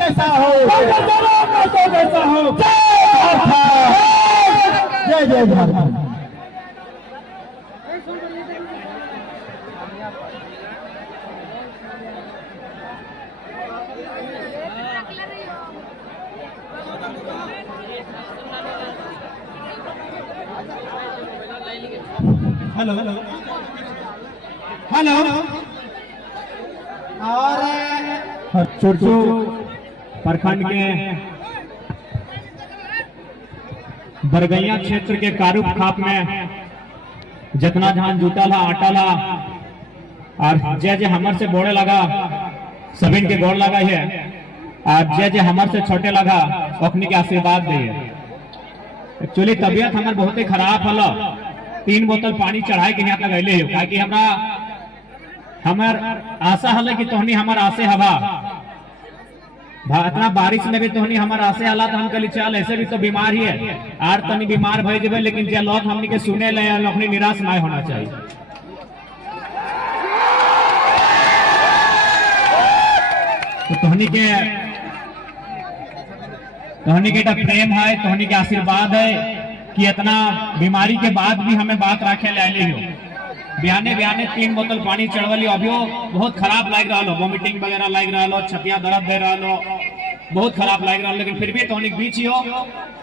कैसा हो, कैसा हो। जय जय झारखंड। Hello hello hello. और चुरचू प्रखंड के बरगैया क्षेत्र के कारूप खाप में जितना धान जूता ला आटा ला और जय जय हमर से बोड़े लगा सभी के गोड़ लगा है और जय जय हमर से छोटे लगा अपनी के आशीर्वाद दिए। एक्चुअली तबियत हमार बहुत ही खराब हल, 3 बोतल पानी चढ़ाए के यहाँ तक अले हो ताकि हमार आशा हल कि तोहनी हमार आसे हवा इतना बारिश में भी तोहनी हमार आसे हला तो हम कल चल ऐसे भी तो बीमार ही है आर तनी बीमार भय जेबे, लेकिन जे लोग हमनी के सुने ले अपनी निराश ना होना चाहिए। तो तोहनी के प्रेम है, तोहनी के आशीर्वाद है कि इतना बीमारी के बाद भी हमें बात रखे ले हो। बिहाने 3 बोतल पानी चढ़वली, अभियो बहुत खराब लग रहा, वॉमिटिंग वगैरह लग रहा, छतिया दर्द दे रहा, बहुत खराब लग रहा, लेकिन फिर भी तोहनी बीच ही हो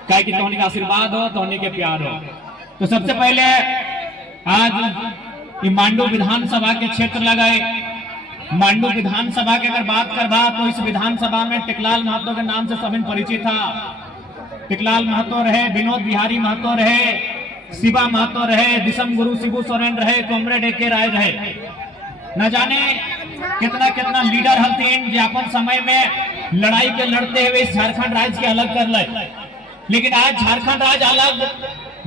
कहे कि तोहनी का आशीर्वाद हो, तोहनी के प्यार हो। तो सबसे पहले आज मांडू विधानसभा के क्षेत्र लगाए। मांडू विधानसभा की अगर बात करबा तो इस विधानसभा में टिकलाल महतो के नाम से सभी परिचित था। टिकलाल महतो रहे, विनोद बिहारी महतो रहे, शिवा महतो रहे, दिसम गुरु शिबू सोरेन रहे, कॉमरेड एके राय रहे, न जाने कितना कितना लीडर हथिन जो अपन समय में लड़ाई के लड़ते हुए इस झारखंड राज्य के अलग कर ले। लेकिन आज झारखंड राज्य अलग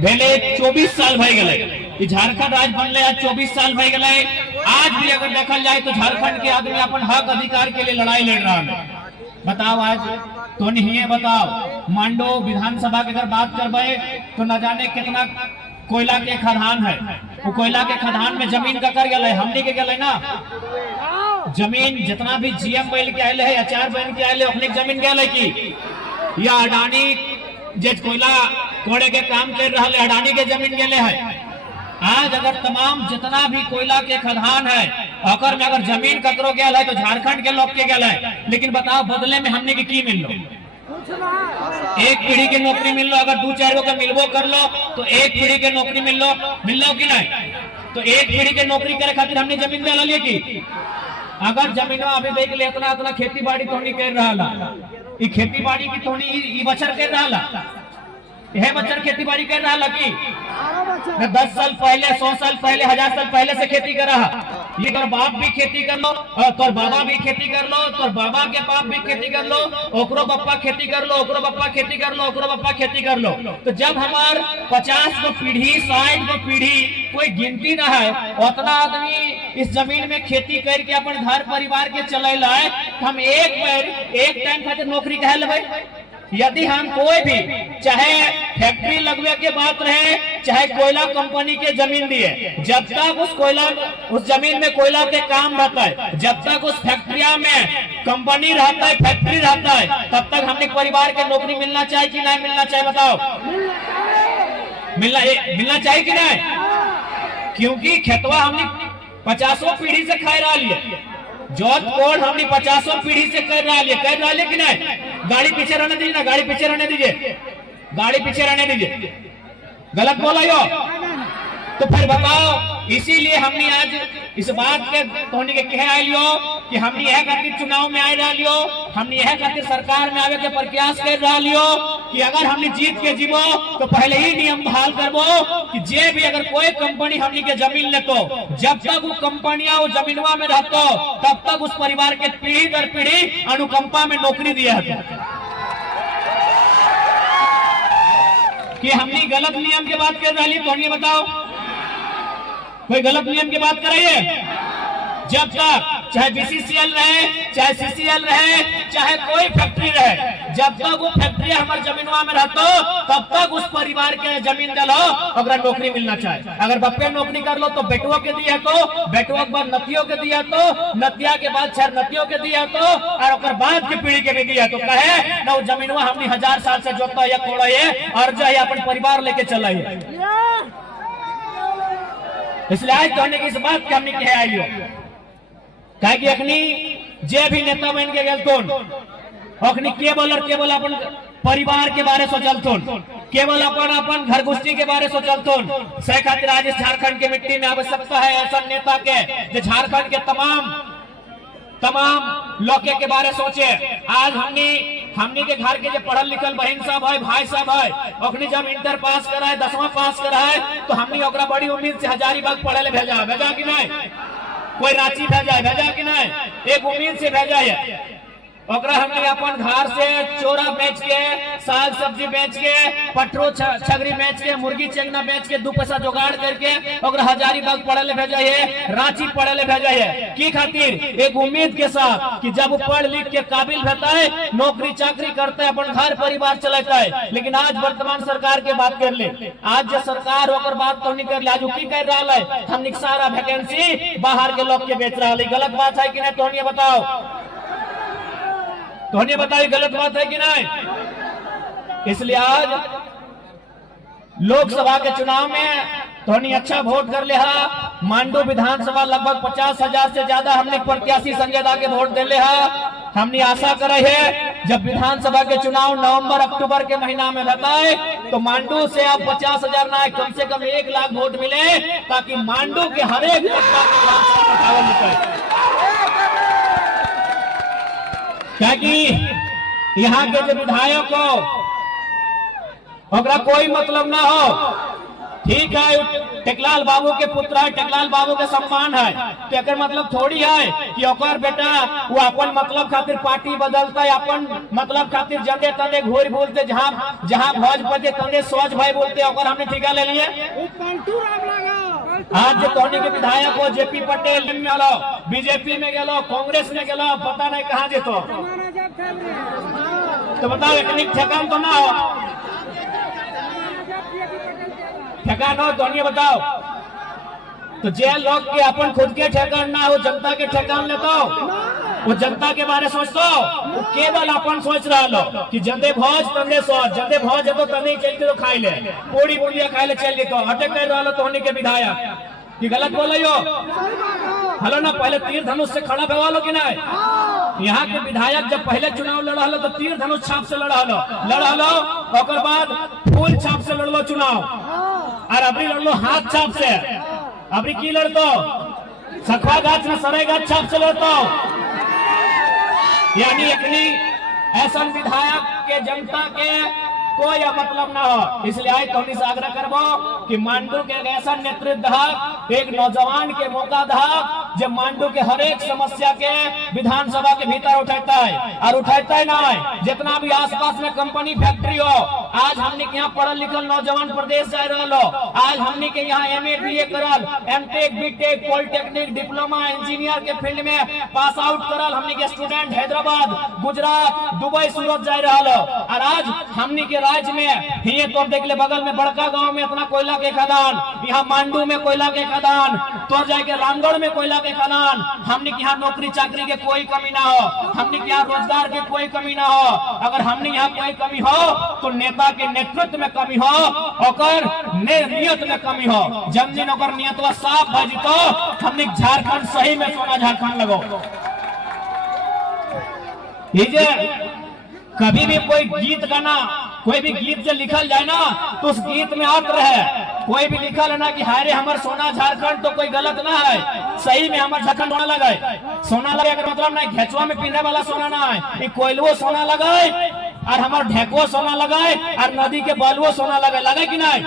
भेले 24 साल भय गए, झारखंड राज्य बनले आज 24 साल भय गए। आज भी अगर देखल जाए तो झारखंड के आदमी अपन हक अधिकार के लिए लड़ाई लड़ रहा है। बताओ आज तो नहीं बताओ, मांडो विधानसभा की अगर बात करबे तो न जाने कितना कोयला के खदान है, वो कोयला के खदान में जमीन का कर गए, हमने के गए ना जमीन जितना भी जीएम बैल के आये है, आचार बन के आये अपने जमीन गए की या अडानी जे कोयला कोड़े के काम कर रहा है अडानी के जमीन गए है। आज अगर तमाम जितना भी कोयला के खदान है अगर में अगर जमीन ककरो गया है तो झारखंड के लोग के गया है, लेकिन बताओ बदले में हमने की मिल लो, एक पीढ़ी के नौकरी मिल लो, अगर 2-4 गो का मिलबो कर लो तो एक पीढ़ी के नौकरी मिल लो कि नहीं। तो एक पीढ़ी के नौकरी करे खातिर हमने जमीन दे लिए की अगर जमीन अभी देख ले इतना खेती बाड़ी तोहनी कर रहा, खेती बाड़ी की तोहनी बचर कर रहा, यह बच्चन खेती बाड़ी कर रहा कि 10 साल पहले, 100 साल पहले, 1000 साल पहले से खेती कर रहा। ये तोर बाप भी खेती कर लो, तोर बाबा भी खेती कर लो, तोर बाबा के बाप भी खेती कर लो, ओकरो बप्पा खेती कर लो, ओकरो बप्पा खेती कर लो, ओकरो बप्पा खेती कर लो। तो जब हमार 50 गो पीढ़ी, 60 गो पीढ़ी कोई गिनती ना है, उतना आदमी इस जमीन में खेती करके अपन घर परिवार के चलेला है, हम एक टाइम खातिर नौकरी कहे लेबै। यदि हम कोई भी चाहे फैक्ट्री लगवे के बात रहे, चाहे कोयला कंपनी के जमीन दिए, जब तक उस जमीन में कोयला के काम रहता है, जब तक उस फैक्ट्रिया में कंपनी रहता है, फैक्ट्री रहता है, तब तक हमने परिवार के नौकरी मिलना चाहिए कि नहीं मिलना चाहिए? बताओ, मिलना चाहिए कि नहीं? क्योंकि खेतवा हमने 50 पीढ़ी से खा रहा है, जोत कोड़ हमने 50 पीढ़ी से कर रहा है कि नहीं? गाड़ी पीछे रहने दीजिए ना, गाड़ी पीछे रहने दीजिए, गाड़ी पीछे रहने दीजिए। गलत बोला यो तो फिर बताओ। इसीलिए हमने आज इस बात के तोहनी के कहे आए लियो कि हमने यह खातिर चुनाव में आए रहा लियो, हमने यह खातिर सरकार में आवे के प्रयास कर रहा लियो कि अगर हमने जीत के जीवो तो पहले ही नियम बहाल करबो कि जे भी अगर कोई कंपनी हमने के जमीन लेतो, जब तक वो कंपनियां वो जमीनवा में रहतो तब तक उस परिवार के पीढ़ी दर पीढ़ी अनुकंपा में नौकरी दिया है। कि हमने गलत नियम की बात कर रही तो बताओ, कोई गलत नियम की बात कराइए। जब तक चाहे बीसीसीएल रहे, चाहे सीसीएल रहे, चाहे कोई फैक्ट्री रहे, जब तक वो फैक्ट्री हमारे जमीनवा में रहतो तब तक उस परिवार के जमीन दलो अगर नौकरी मिलना चाहे। अगर बप्पे नौकरी कर लो तो बेटुओं के दिया, तो बेटुओं के बाद नतियों के दिया, तो नतिया के बाद छर नतियों के दिया, तो और बाद की पीढ़ी के भी दिया, तो कहे ना वो जमीनवा हमने 1000 साल से जोता है कोड़ा है और जो है अपन परिवार लेके चला है। इसलिए आज कहने की इस बात के हमने कहे आइयो कहे कि अखनी जे भी नेता बन के गल अखनी केवल और केवल अपन परिवार के बारे सोचलथुन, केवल अपन घर गुष्टी के बारे सोचलथुन। से खातिर आज झारखंड के मिट्टी में आवश्यकता है ऐसा नेता के जो झारखंड के तमाम लोके के बारे सोचे। आज हमनी के घर के जो पढ़ल लिखल बहन साहब है, भाई साहब है, अखनी जब इंटर पास करा है, 10वां पास करा है, तो हमनी ओकरा बड़ी उम्मीद से हजारीबाग पढ़े ले भेजा कि नहीं, कोई रांची भेजा कि नहीं, एक उम्मीद से भेजा है। ओकरा हमने अपन घर से चोरा बेच के, साग सब्जी बेच के, पटरो छगरी बेच के, मुर्गी चेंगना बेच के 2 पैसा जुगाड़ करके ओकरा हजारीबाग पढ़े ले भेजा है, रांची पढ़े ले भेजा है। की खातिर एक उम्मीद के साथ कि जब पढ़ लिख के काबिल रहता है, नौकरी चाकरी करता है, अपन घर परिवार चलाता है। लेकिन आज वर्तमान सरकार के बात कर ले, आज जो सरकार होकर बात तो नहीं कर ले, आज की कर रहा है, हम सारा वैकेंसी बाहर के लोग के बेच रहा है। गलत बात है कि नहीं, तो ये बताओ, तो नहीं बताइए गलत बात है कि नहीं। इसलिए आज लोकसभा के चुनाव में धोनी अच्छा वोट कर लिया। मांडू विधानसभा लगभग 50,000 से ज्यादा हमने प्रत्याशी संजय दा के वोट दे लिया। हमने आशा करे है जब विधानसभा के चुनाव नवंबर अक्टूबर के महीना में रहता है तो मांडू से अब 50,000 ना, कम से कम 1 लाख वोट मिले, ताकि मांडू के हर एक क्योंकि यहाँ के जो विधायक हो ओकरा कोई मतलब ना हो। ठीक है, टेकलाल बाबू के पुत्र है, टेकलाल बाबू के सम्मान है, तो एक मतलब थोड़ी है कि ओकर बेटा वो अपन मतलब खातिर पार्टी बदलता है, अपन मतलब खातिर जंदे तंदे घूर बोलते, जहाँ भोजपति तंदे सोच भाई बोलते, ओकर हमने ठिका ले लिए। आज जो तोहनी के विधायक हो जेपी पटेल में गलो, बीजेपी में गलो, कांग्रेस में गलो, पता नहीं कहाँ जेतो, तो बताओ एक ठेकान तो ना हो, ठेकान हो तो नहीं बताओ। तो जे लोग के अपन खुद के ठेकान ना हो, जनता के ठेकान लेतो, वो जनता के बारे सोचतो, वो केवल अपन सोच रहा लो कि जंदे भोज तंदे सोच, जंदे भोज है तो तंदे चलते तो खाई ले, पूरी बुढ़िया खाई ले चल तो अटक कर रहा लो तो होने के विधायक कि गलत बोल रही हो। हेलो ना, पहले तीर धनुष से खड़ा करवा लो कि नहीं। यहाँ के विधायक जब पहले चुनाव लड़ा लो तो तीर धनुष छाप से लड़ा लो, और बाद फूल छाप से लड़ लो चुनाव, और अभी लड़ लो हाथ छाप से। अभी की लड़तो सखवा गाछ में सराय गाछ छाप से लड़तो, यानी अपनी ऐसा विधायक के जनता के कोई मतलब ना हो। इसलिए आज तो से आग्रह करबो कि मांडू के ऐसा नेतृत्व दहक, एक नौजवान के मौका दहक जो मांडू के हर एक समस्या के विधानसभा के भीतर उठाता है, और उठाता ही ना है। जितना भी आसपास में कंपनी फैक्ट्री हो, आज हमने के यहाँ पढ़ल लिखल नौजवान प्रदेश जा रहा, आज हमने के यहाँ MA BA करल, MTech BTech polytechnic diploma engineer के फील्ड में पास आउट करल हमने के स्टूडेंट हैदराबाद, गुजरात, दुबई, सूरत जा रहा। और आज हमने के राज्य में ये तो देख ले, बगल में बड़का गांव में इतना कोयला के खदान, यहाँ मांडू में कोयला के खदान, तो जाके रामगढ़ में कोयला के खदान। हमने यहाँ नौकरी चाकरी के कोई कमी ना हो, हमने यहाँ रोजगार के कोई कमी ना हो। अगर हमने यहाँ कोई कमी हो तो नेता के नेतृत्व में कमी हो, और नियत में कमी हो। जब दिन और नियत साफ बाजी तो हमने झारखंड सही में सोना झारखंड लगो। ये कभी भी कोई गीत गाना, कोई भी गीत जो लिखल जाए ना तो उस गीत में अर्थ रहे। कोई भी लिखल है ना कि हारे हमार सोना झारखंड, तो कोई गलत ना है, सही में हमार झारखंड सोना लगाए। सोना लगे अगर मतलब नहीं घेचुआ में पीने वाला सोना ना है, कोयलुओ सोना लगाए और हमार ढेकुआ सोना लगाए और नदी के बालुओ सोना लगाए कि नहीं।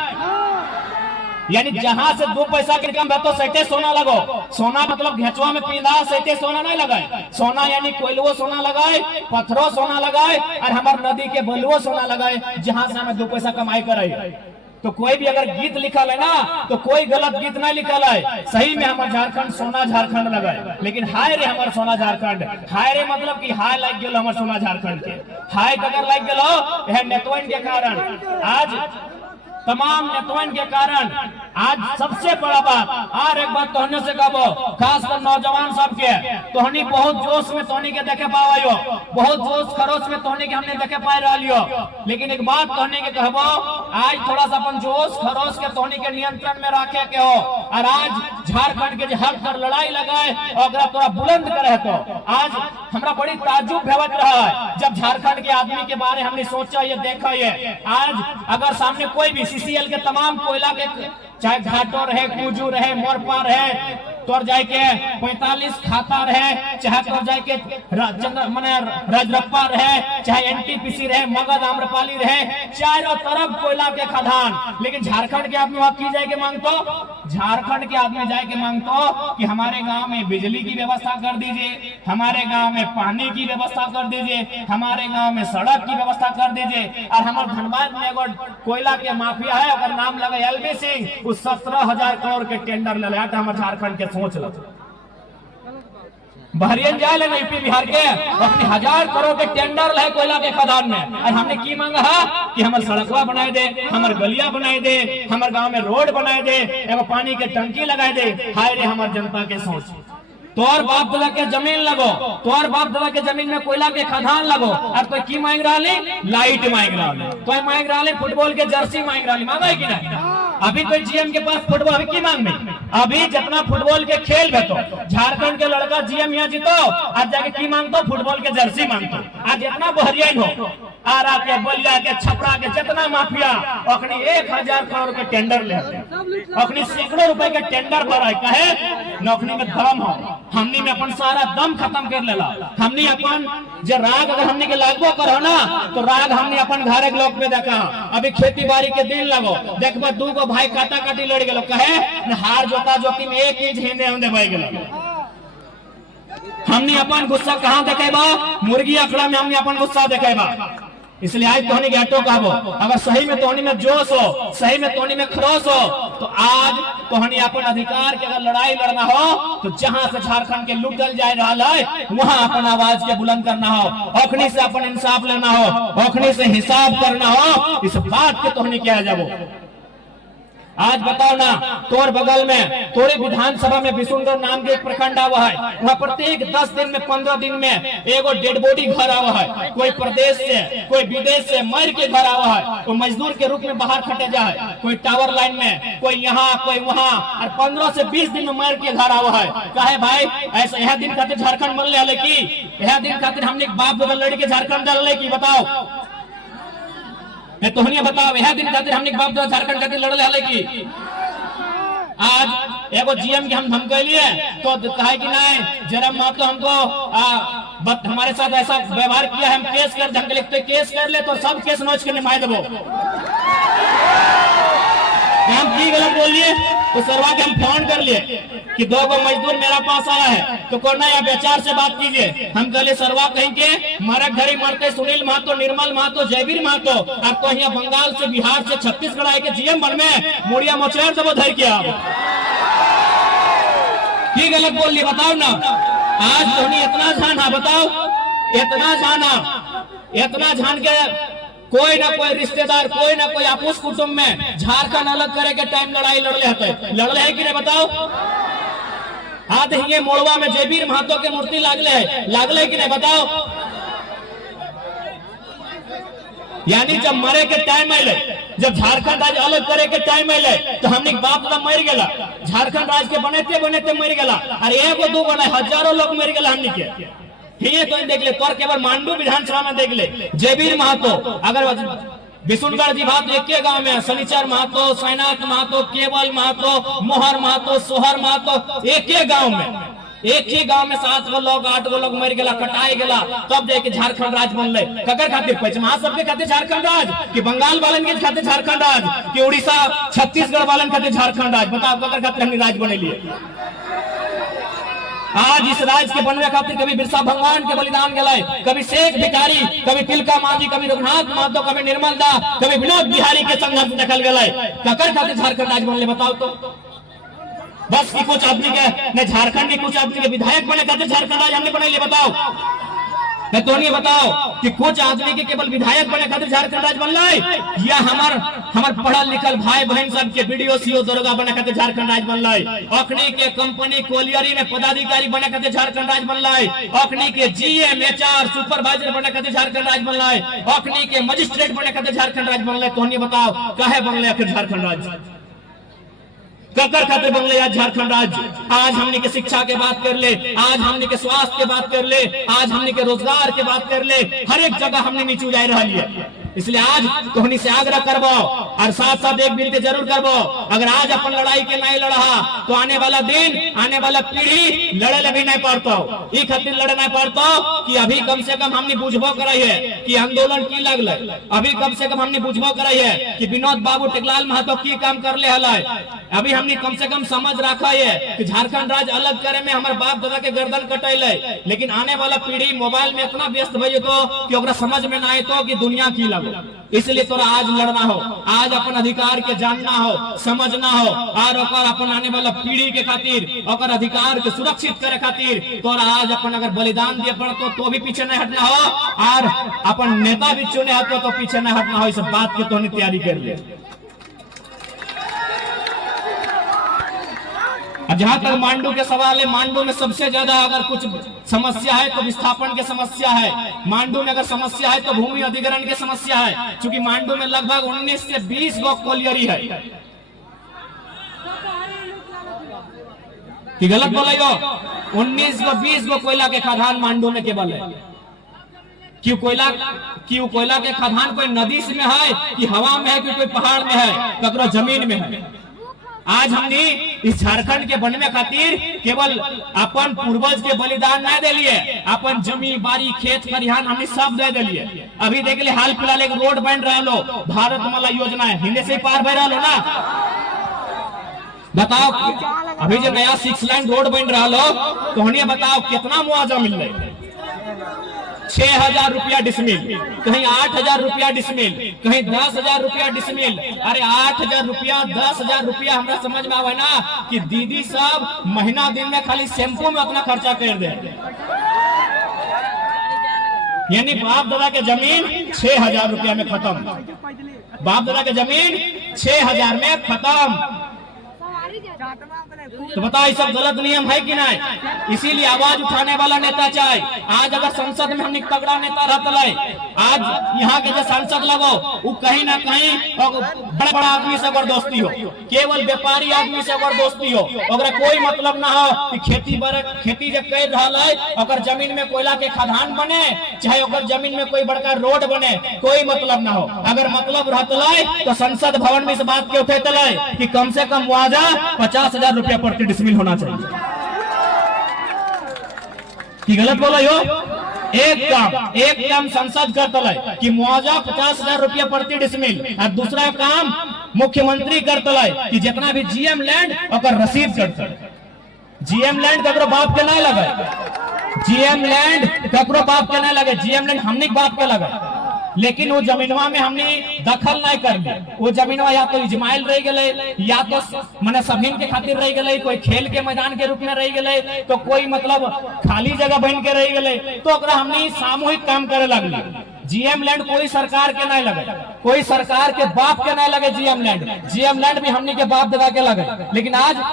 यानी जहां से 2 पैसा के इनकम है तो सेटे सोना लगो। सोना मतलब घेचुआ में पींदा, सेटे सोना नहीं लगाए। सोना यानी कोयलुओ सोना लगाए, पत्थरों सोना लगाए और हमार नदी के बलुओ सोना लगाए, जहां से हमें 2 पैसा कमाई करे। तो कोई भी अगर गीत लिखल है ना तो कोई गलत गीत नहीं लिखल है। सही में हमारे झारखंड सोना झारखंड लगे, लेकिन हाय रे हमारे सोना झारखंड, हाय रे मतलब कि हाय लग गए हमारे सोना झारखंड के, हाय अगर लग गए यह नेतवन के कारण, आज तमाम नेतवन के कारण, आज सबसे बड़ा बात और एक बात तोहने से कहो, खासकर नौजवान सब के, तोहनी बहुत जोश में तोहनी के देखे पाओ, बहुत जोश खरोश में तोहनी के हमने देखे पा रही, लेकिन एक बात तोहनी के कहबो, आज थोड़ा सा अपन जोश खरोश के तोहनी के नियंत्रण में रखे के हो, और आज झारखंड के हक पर लड़ाई लगाए और थोड़ा बुलंद करे। तो आज हमरा बड़ी ताज्जुब भेवत रहा है जब झारखंड के आदमी के बारे हमने सोचा, ये देखा, ये आज अगर सामने कोई भी सीसीएल के तमाम कोयला के, चाहे घाटो रहे, कूजू रहे, मोरपा रहे, तोर जाए के 45 खाता रहे, चाहे तोर जाए के रजरप्पा रहे, चाहे एनटीपीसी रहे, मगध आम्रपाली रहे, चारों तरफ कोयला के खदान, लेकिन झारखंड के आदमी वहां की जाए के मांगतो, झारखंड के आदमी जाए के मांगतो कि हमारे गांव में बिजली की व्यवस्था कर दीजिए, हमारे गांव में पानी की व्यवस्था कर दीजिए, हमारे गांव में सड़क की व्यवस्था कर दीजिए। और हमारे धनबाद में एगो कोयला के माफिया है, अगर नाम लगे एलबी सिंह, उस 17,000 करोड़ के टेंडर ले लिया। हमारे झारखंड के सोच लो, बहरियन जाए ले यूपी बिहार के अपने 1000 करोड़ के टेंडर है कोयला के खदान में, और हमने की मांगा है कि हमारे सड़कवा बनाए दे, हमारे गलिया बनाए दे, हमारे गांव में रोड बनाए दे, एगो पानी के टंकी लगाए दे। हाय रे हमारे जनता के सोच, तोर बाप दादा के जमीन लगो, तोर बाप दादा के जमीन में कोयला के खदान लगो, और कोई की मांग रहा लाइट मांग रहा, कोई मांग रहा फुटबॉल के जर्सी मांग रहा, मांगा है कि नहीं? अभी कोई जीएम के पास फुटबॉल, अभी की मांग में, अभी जितना फुटबॉल के खेल बेतो, झारखंड के लड़का जीएम यहाँ जीतो, आज जाके की मांगतो, फुटबॉल के जर्सी मांगतो। आज जितना बहरियान हो, आरा के, बलिया के, छपरा के, जितना माफिया अखनी 1000 करोड़ के टेंडर ले, अखनी सैकड़ों रुपए के टेंडर भरा है, कहे नौकरी में दम हो, हमनी में अपन सारा दम खत्म कर लेला। हमनी अपन जो राग अगर हमनी के लागू करो ना, तो राग हमनी अपन घर के लोग में देखा, अभी खेती बाड़ी के दिन लगो, देखबो 2 भाई काटा काटी लड़ गेलो, कहे हार जोता जोती में 1 इंच हिंदे हिंदे बह गेलो। हमनी अपन गुस्सा कहाँ देखेबा? मुर्गी अखड़ा में हमनी अपन गुस्सा देखेबा। इसलिए आज तोहनी के हटो कहबो, अगर सही में तोहनी में जोश हो, सही में तोहनी में खरोश हो, तो आज तोहनी अपन अधिकार के अगर लड़ाई लड़ना हो, तो जहां से झारखंड के लूटल जाए रहा है वहां अपन आवाज के बुलंद करना हो, अखनी से अपन इंसाफ लेना हो, अखनी से हिसाब करना हो। इस बात के तोहनी क्या जाबो। आज बताओ ना, तोर बगल में तोरे विधानसभा में बिशुनगढ़ नाम के एक प्रखंड आवा है, वहाँ प्रत्येक 10 दिन में 15 दिन में एगो डेड बॉडी घर आवा है, कोई प्रदेश से कोई विदेश से मर के घर आवा है, कोई मजदूर के रूप में बाहर खटे जाए, कोई टावर लाइन में, कोई यहाँ कोई वहाँ, और 15 से 20 दिन में मर के घर आवा है। कहे भाई ऐसा यह दिन खातिर झारखंड बनले हले की, यह दिन खातिर हमने बाप दादा लड़ के झारखंड डाले की? बताओ तोहनी बताओ, यह दिन खातिर हमने बाप दादा झारखंड खातिर लड़ले हले की? आज एगो जीएम के हम धमकैलिए तो कहे कि नहीं जरा महतो हमको हमारे साथ ऐसा व्यवहार किया है, हम केस कर देंगे। तो केस कर ले तो सब केस नोच के निभाए देबो। हम की गलत बोलिए तो सरवा के हम फोन कर लिए कि 2 मजदूर मेरा पास आया है, तो कोना या बेचार से बात कीजिए। हम कहले सरवा कहीं के मारा घड़ी मरते सुनील महतो, निर्मल महतो, जयवीर महतो, आपको यहाँ बंगाल से, बिहार से, छत्तीसगढ़ आए के जीएम बन में मुड़िया मोचर देवो धर के आप की गलत बोल ली? बताओ ना, आज धोनी इतना जाना, बताओ इतना जाना, इतना जान के कोई ना कोई रिश्तेदार, कोई ना कोई आपूस कुटुंब में झारखंड अलग करे के टाइम लड़ाई लड़ले है कि नहीं? बताओ। हाथ हिंगे मोड़वा में जयवीर महतो के मूर्ति लागले है कि नहीं? बताओ। यानी जब मरे के टाइम आए, जब झारखंड राज्य अलग करे के टाइम आए, तो हमने बाप दादा मर गया, झारखंड राज्य के बनते बनते मर गया, अरे 1-2 बना हजारों लोग मर गया हमने के। ये तो देख ले, तोर केवल मांडू विधानसभा में देख ले, जयवीर महतो, अगर बिशुनगढ़ जी बात एक के गांव में, शनिचर महतो, साइनाथ महतो, केवल महतो, मोहर महतो, सोहर महतो, एक ही गांव में 7 गो लोग 8 गो लोग मर गया, कटाई गया, तब जाके झारखंड राज बनले। ककर खातिर? पचमा सबके खातिर झारखंड राज, कि बंगाल वालन के खातिर झारखंड राज, कि उड़ीसा छत्तीसगढ़ वालन खातिर झारखंड राज? बताओ ककर खातिर हमने राज बने लिए? आज इस राज्य के बनने खातिर कभी बिरसा भगवान के बलिदान गए, कभी शेख भिखारी, कभी तिलका मांझी, कभी रघुनाथ महतो, कभी निर्मल दा, कभी विनोद बिहारी के संघर्ष देखल गए। ककर खातिर झारखंड राज्य बनले बताओ तो? बस की कुछ आदमी के झारखंड की कुछ आदमी के विधायक बने खातिर झारखंड राज्य हमने बनैले बताओ? तो नहीं बताओ कि कुछ आदमी के केवल विधायक बने खातिर झारखंड राज्य बनल, या हमार पढ़ल लिखल भाई बहन सब के बीडीओ सीओ दरोगा बने खातिर झारखंड राज्य बनल, अखनी के कंपनी कोलियरी में पदाधिकारी बने खातिर झारखंड राज्य बनल, अखनी के जीएम एचआर सुपरवाइजर बने खातिर झारखंड राज्य बनल, अखनी के मजिस्ट्रेट बने खातिर झारखंड राज्य बनल। तो नहीं बताओ काहे बनल आखिर झारखंड राज्य? ककर खातिर बनले आज झारखंड राज्य? आज हमने के शिक्षा के बात कर ले, आज हमने के स्वास्थ्य के बात कर ले, आज हमने के रोजगार के बात कर ले, हर एक जगह हमने नीचे जा रही है। इसलिए आज तोहनी से आग्रह करबो और साथ साथ एक विनती जरूर करबो, अगर आज अपन लड़ाई के नहीं लड़ा तो आने वाला दिन, आने वाला पीढ़ी लड़े भी नहीं पड़ता, ये खातिर लड़े नहीं पड़ता कि अभी कम से कम हमने बुझबो कराई है कि आंदोलन की लगल, अभी कम से कम हमने बुझबो कराई है कि विनोद बाबू टेकलाल महतो की काम कर ले हल, अभी हमने कम से कम समझ रखा है कि झारखंड राज्य अलग करे में हमारे बाप दादा के गर्दन कटैल, लेकिन आने वाला पीढ़ी मोबाइल में इतना व्यस्त भई तो कि ओकरा समझ में ना आए तो कि दुनिया की लगे। इसलिए तोरा आज लड़ना हो, आज अपन अधिकार के जानना हो, समझना हो, और अपन आने वाला पीढ़ी के खातिर और अधिकार के सुरक्षित करे खातिर तोरा आज अपन अगर बलिदान दिए पड़तो तो भी पीछे नहीं हटना हो, और अपन नेता भी चुने हटो तो पीछे नहीं हटना हो। इस बात की तो तैयारी कर ले। जहां तक मांडू के सवाल है, मांडू में सबसे ज्यादा अगर कुछ समस्या है तो विस्थापन की समस्या है, मांडू में अगर समस्या है तो भूमि अधिग्रहण की समस्या है, क्योंकि मांडू में लगभग 19 से 20 गो कोलियरी है। कि गलत बोले हो? 19 गो 20 गो कोयला के खदान मांडू में केवल है। क्यों कोयला के खदान कोई नदी में है कि हवा में है कि कोई पहाड़ में है, ककरो जमीन में है? आज हमने इस झारखंड के बनने खातिर केवल अपन पूर्वज के बलिदान नहीं दिलिए, अपन जमीन बाड़ी खेत खरिहान हमने सब दे दिलिए। अभी देख ले हाल फिलहाल एक रोड बन रहा लो, भारतमाला योजना है, हिंदे से पार बह रहा लो ना। बताओ अभी जो नया 6 लाइन रोड बन रहा लो तो हमें बताओ कितना मुआवजा मिल रहा है? 6,000 रुपया डिसमिल, कहीं 8,000 रुपया डिसमिल, कहीं 10,000 रुपया डिसमिल। अरे 8,000 रुपया 10,000 रुपया हमरा समझ में आवे ना कि दीदी सब महीना दिन में खाली शैम्पू में अपना खर्चा कर दे, यानी बाप दादा के जमीन 6,000 रुपया में खत्म, बाप दादा के जमीन 6,000 में खत्म। तो बताओ ये सब गलत नियम है कि नहीं? इसीलिए आवाज उठाने वाला नेता चाहिए। आज अगर संसद में हमने तगड़ा नेता रहता है, आज यहाँ के जो सांसद लगो वो कहीं ना कहीं बड़ा बड़ा आदमी से अगर दोस्ती हो, केवल व्यापारी आदमी से अगर दोस्ती हो, अगर कोई मतलब ना हो कि खेती जब कर रहा है अगर जमीन में कोयला के खदान बने, चाहे अगर जमीन में कोई बड़का रोड बने, कोई मतलब ना हो। अगर मतलब रहता है तो संसद भवन में इस बात के उठे कि कम से कम मुआवजा 50,000 रुपया प्रति डिसमिल होना चाहिए। कि गलत बोला यो? एक काम संसद करता है कि मुआवजा 50,000 रुपया प्रति डिसमिल, और दूसरा काम मुख्यमंत्री करता है कि जितना भी जीएम लैंड और रसीद करता है। जीएम लैंड ककरो बाप के नहीं लगे, जीएम लैंड ककरो बाप के नहीं लगे, जीएम लैंड हमने बाप के लगे, लेकिन वो जमीनवा में हमने दखल नहीं कर ली। वो जमीनवा या तो इजमाइल रह गए, या तो मैंने सभीन के खातिर रह गए, कोई खेल के मैदान के रूप में रह गए, तो कोई मतलब खाली जगह बन के रह गए, तो हमने सामूहिक काम करे लगली। जीएम लैंड कोई सरकार के नहीं लगे, कोई सरकार के बाप के नहीं लगे जीएम लैंड भी हमने के बाप दादा के लगे। लेकिन आज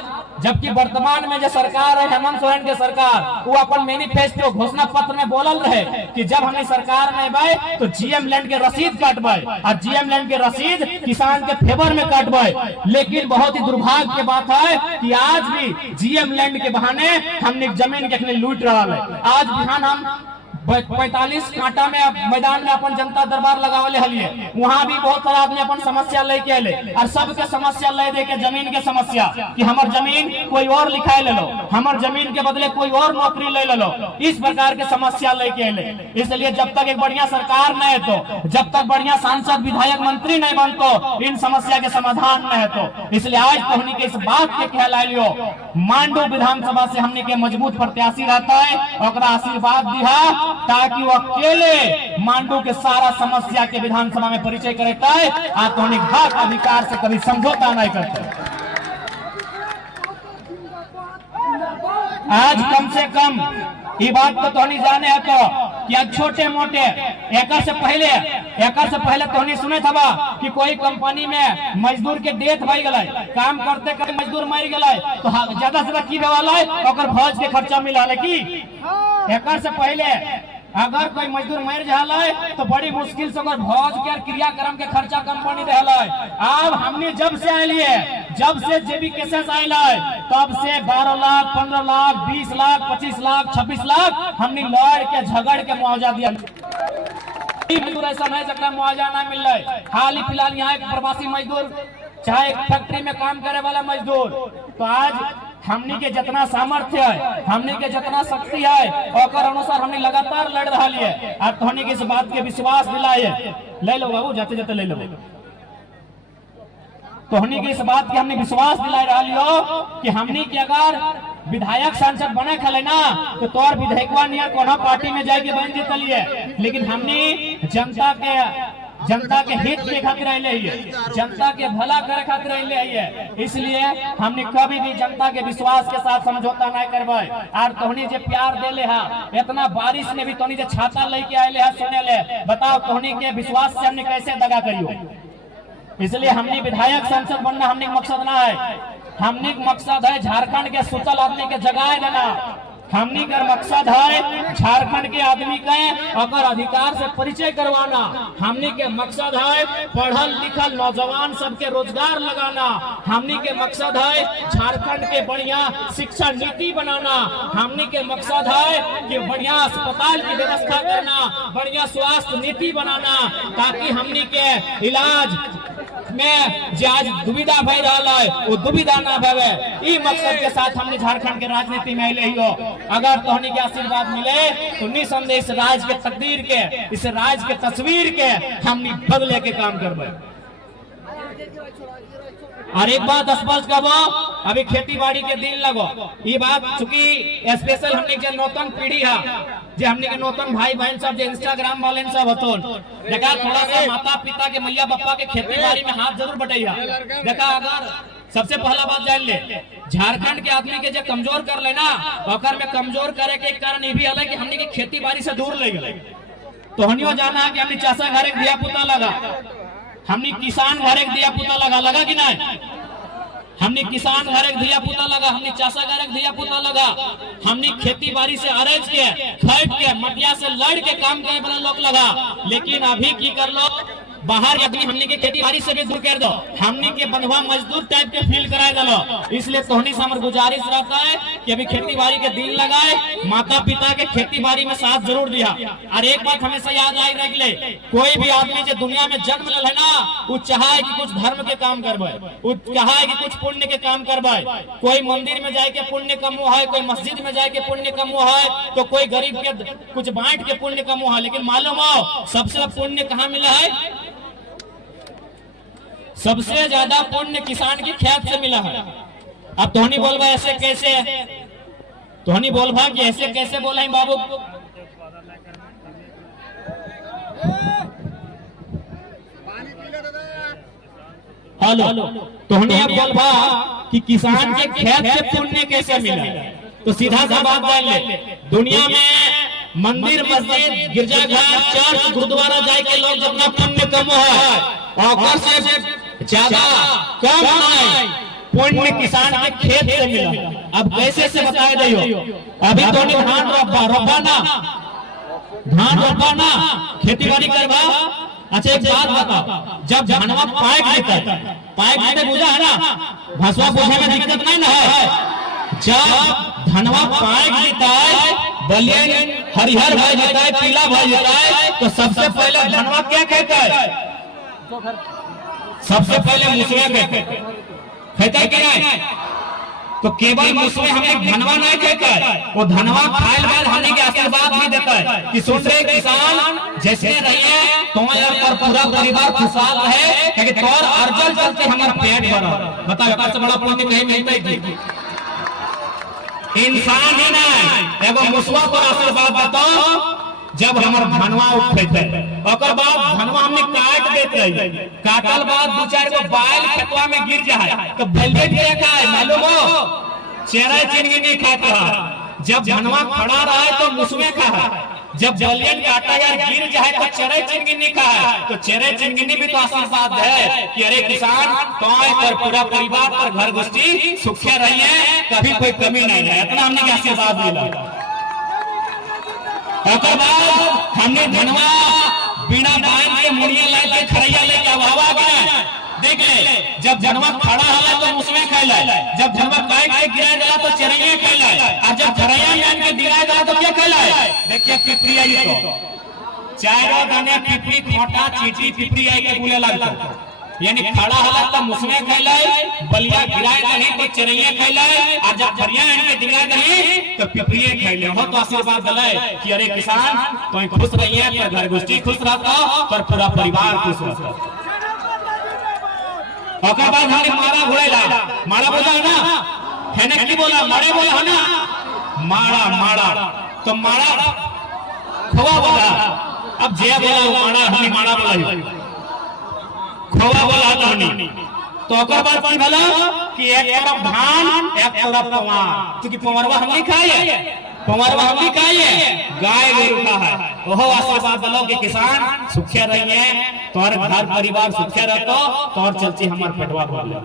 जबकि वर्तमान में जो सरकार है हेमंत सोरेन के सरकार, वो अपन मैनिफेस्टो घोषणा पत्र में बोलल रहे कि जब हमें सरकार में आए तो जीएम लैंड के रसीद काटबे, और जीएम लैंड के रसीद किसान के फेवर में काटबे। लेकिन बहुत ही दुर्भाग्य की बात है कि आज भी जीएम लैंड के बहाने हमने जमीन के लूट रहा है। आज बिहान हम 45 कांटा में मैदान में अपन जनता दरबार लगावले हलिए, वहाँ भी बहुत सारा आदमी अपन समस्या लेके आले और सबके समस्या ले दे के जमीन के समस्या कि हमर जमीन कोई और लिखाए ले लो, हमर जमीन के बदले कोई और नौकरी ले लो, इस प्रकार के समस्या लेके आले। इसलिए जब तक एक बढ़िया सरकार न है तो, जब तक बढ़िया सांसद विधायक मंत्री नहीं बनतो, इन समस्या के समाधान न है तो, इसलिए आज तो हमने के इस बात के ख्याल आइलियो मांडू विधानसभा से हमने के मजबूत प्रत्याशी रहता है, और आशीर्वाद दिया ताकि वो अकेले मांडू के सारा समस्या के विधानसभा में परिचय करता है, आतोनिक हक अधिकार से कभी समझौता नहीं करते। आज कम से कम ये बात तो नहीं जाने है तो कि आज छोटे मोटे एक से पहले तो नहीं सुने था कि कोई कंपनी में मजदूर के डेथ भई गए, काम करते करते मजदूर मर गए तो ज्यादा से ज्यादा की वाला है और भोज के खर्चा मिला है कि एक से पहले अगर कोई मजदूर मर जाला है तो बड़ी मुश्किल से भोज के क्रियाक्रम के खर्चा कंपनी देला है। अब हमने जब से आइलिए, जब से जेबी केसेस आयल है तब से 12 लाख 15 लाख 20 लाख 25 लाख 26 लाख हमने लड़ के झगड़ के मुआवजा दिया। मजदूर ऐसा नहीं सकता मुआवजा ना मिल रहा है। हाल ही फिलहाल यहाँ एक प्रवासी मजदूर, चाहे फैक्ट्री में काम करे वाला मजदूर, तो आज हमने के जितना सामर्थ्य है, हमने के जितना शक्ति है और अनुसार हमने लगातार लड़ रहा है। आप तो हमने के इस बात के विश्वास दिलाए, ले लो बाबू जाते जाते ले लो, तो हमने के इस बात के हमने विश्वास दिला रहा लियो कि हमने के अगर विधायक सांसद बने खले ना तो तोर विधायकवा नियर कोनो पार्टी में जाके बन जीतलिए, लेकिन हमने जनता के हित के खातिर आइले है, जनता के भला करे खातिर आइले है। इसलिए हमने कभी भी जनता के विश्वास के साथ समझौता नहीं करबे। और तोहनी जे प्यार देले है, इतना बारिश में भी तोहनी जे छाता लेके आइले है सुने ले, बताओ तोहनी के विश्वास से हमने कैसे दगा करियो। इसलिए हमने विधायक सांसद बनना हमने मकसद ना है, हमने मकसद है झारखंड के सुतल आदमी के जगाए देना। हमनी का मकसद है झारखंड के आदमी के अगर अधिकार से परिचय करवाना। हमनी के मकसद है पढ़ल लिखल नौजवान सबके रोजगार लगाना। हमनी के मकसद है झारखंड के बढ़िया शिक्षा नीति बनाना। हमनी के मकसद है कि बढ़िया अस्पताल की व्यवस्था करना, बढ़िया स्वास्थ्य नीति बनाना, ताकि हमनी के इलाज में जो आज दुविधा भय रहा है वो दुविधा ना भवे। ई मकसद के साथ हमने झारखंड के राजनीति में आइले हो। अगर तोहनी के आशीर्वाद मिले तो निसंदेह इस राज्य के तकदीर के, इस राज्य के तस्वीर के हमने बदले के काम करबे। और एक बात स्पष्ट करो, अभी खेती बाड़ी के दिन लगो, ये बात चूंकि स्पेशल हमने जो नौतन पीढ़ी है, जो हमने के नौतन भाई बहन सब जो इंस्टाग्राम वाले सब होतो, देखा थोड़ा सा माता पिता के मैया बापा के खेती बाड़ी में हाथ जरूर बटाइया। देखा अगर सबसे पहला बात जान ले, झारखंड के आदमी के जो कमजोर कर लेना, ओकर में कमजोर करे के कारण ये भी अलग कि हमने के खेती बाड़ी से दूर ले गए। तो हनियो जाना है कि हमने चाचा घर एक दिया पुता लगा, हमने किसान घर एक दिया पुता लगा कि नहीं? हमने किसान घर एक दिया पुता लगा, हमने चाचा घर एक दिया पुता लगा, हमने खेती बाड़ी से अरेज के खट के मटिया से लड़ के काम करे वाला लोग लगा। लेकिन अभी की कर लो, बाहर आदमी हमने के खेती बाड़ी से भी दूर कर दो, हमने के बंधुआ मजदूर टाइप के फील कराए दलो। इसलिए तोहनी से हमारा गुजारिश रहता है कि अभी खेती बाड़ी के दिन लगाए, माता पिता के खेती बाड़ी में साथ जरूर दिया। और एक बात हमेशा याद आई रख ले, कोई भी आदमी जो दुनिया में जन्म ले है ना, वो चाहे कि कुछ धर्म के काम करवाए, वो चाहे कि कुछ पुण्य के काम करवाए। कोई मंदिर में जाए के पुण्य कमो है, कोई मस्जिद में जाए के पुण्य कमो है, तो कोई गरीब के कुछ बांट के पुण्य कमो है। लेकिन मालूम हो सबसे पुण्य कहाँ मिला है? सबसे ज्यादा पुण्य किसान की खेत से मिला है। अब तोहनी बोलबा ऐसे कैसे, तोहनी बोलबा कि ऐसे कैसे बोला है बाबू? हेलो, तोहनी अब बोलबा कि किसान के खेत से पुण्य कैसे मिला? तो सीधा सा बात जान ले, दुनिया में मंदिर मस्जिद गिरजाघर चर्च गुरुद्वारा जाए के लोग जितना पुण्य कमो है और से ज्यादा कम नहीं पुण्य किसान के खेत से मिला। अब कैसे से बताए दियो? अभी तो धान रोपाना खेती बाड़ी करवा। अच्छा एक बात बताओ, जब धनवा पाइक देते बुझा है ना, भसवा बोझे में दिक्कत नहीं ना है। जब धनवा पाइक देता है दलियन हरिहर भय जाता है, पीला भय जाता है, तो सबसे पहले धनवा क्या कहता है? सबसे पहले मुसवे कहता है कि नहीं? तो केवल मुसवे हमें धनवा नहीं कहता है, वो धनवा खायल बाद हमने के आशीर्वाद भी देता है कि सुन रे किसान जैसे रहिए तुम्हारे पर पूरा परिवार खुशहाल रहे, क्योंकि तोर अर्जन चलते हमारा पेट भरा। बताओ सबसे बड़ा पुण्य कहीं मिलता है कि इंसान ही नहीं एगो मुसवा पर आशीर्वाद बताओ। जब हमार धनवा उठते ओकर बाद धनवा हमने काट देते, काटल बाद दो चार गो बाल खेतवा में गिर जाए तो वेलवेट क्या खाए मालूम हो? चेहरा चिनगिनी खाता है। जब धनवा खड़ा रहे तो मुसवे खाए, जब बलियन काटा यार गिर जाए तो चेहरे चिनगिनी खाए। तो चेहरे चिनगिनी भी तो आशीर्वाद है कि अरे किसान तुम्हारे पर पूरा परिवार पर घर गोष्ठी सुखिया रहिए, कभी कोई कमी नहीं रहे, इतना हमने के आशीर्वाद मिला। ओकर बाद हमने धनवा बिना बांध के मुड़िया लेके खड़ैया लेके हवा गए। देख ले जब धनवा खड़ा होला तो मुसवे खैला, जब धनवा काट के गिरा गया तो चरैया खैला, और जब चरैया यान के गिरा गया तो क्या खैला? देखिए पिपरी आई तो चारों दाने पिपरी खोटा चीटी पिपरी आई के बोले लगता, यानी खड़ा होला तो मुसवे खैला, बलिया गिराए नहीं तो चरैया खैला, और जब चरैया यान के गिरा नहीं तो पिपरी खैले। हो तो आशीर्वाद दिलाए कि अरे किसान तुम खुश रहिए, पर घर गोष्ठी खुश रहता, पर पूरा परिवार खुश रहता। ओकर बाद हमने मारा घुड़ैला, मारा बोला है ना, है ना की बोला मारे बोला है ना, मारा मारा तो मारा खोवा बोला, अब जे बोला मारा हमने मारा बोला खोवा बोला तो नहीं। तो ओकर बाद की बोला कि एक तरफ धान एक तरफ पवार, क्योंकि पवारवा हमने खाए, पवारवा हमने खाए, गाय गोरु का है। ओहो आशीर्वाद दिलो कि किसान सुखिया रहिए, तोहर घर परिवार सुखिया रहतो, तोहर चलती हमार पेटवा भर ले।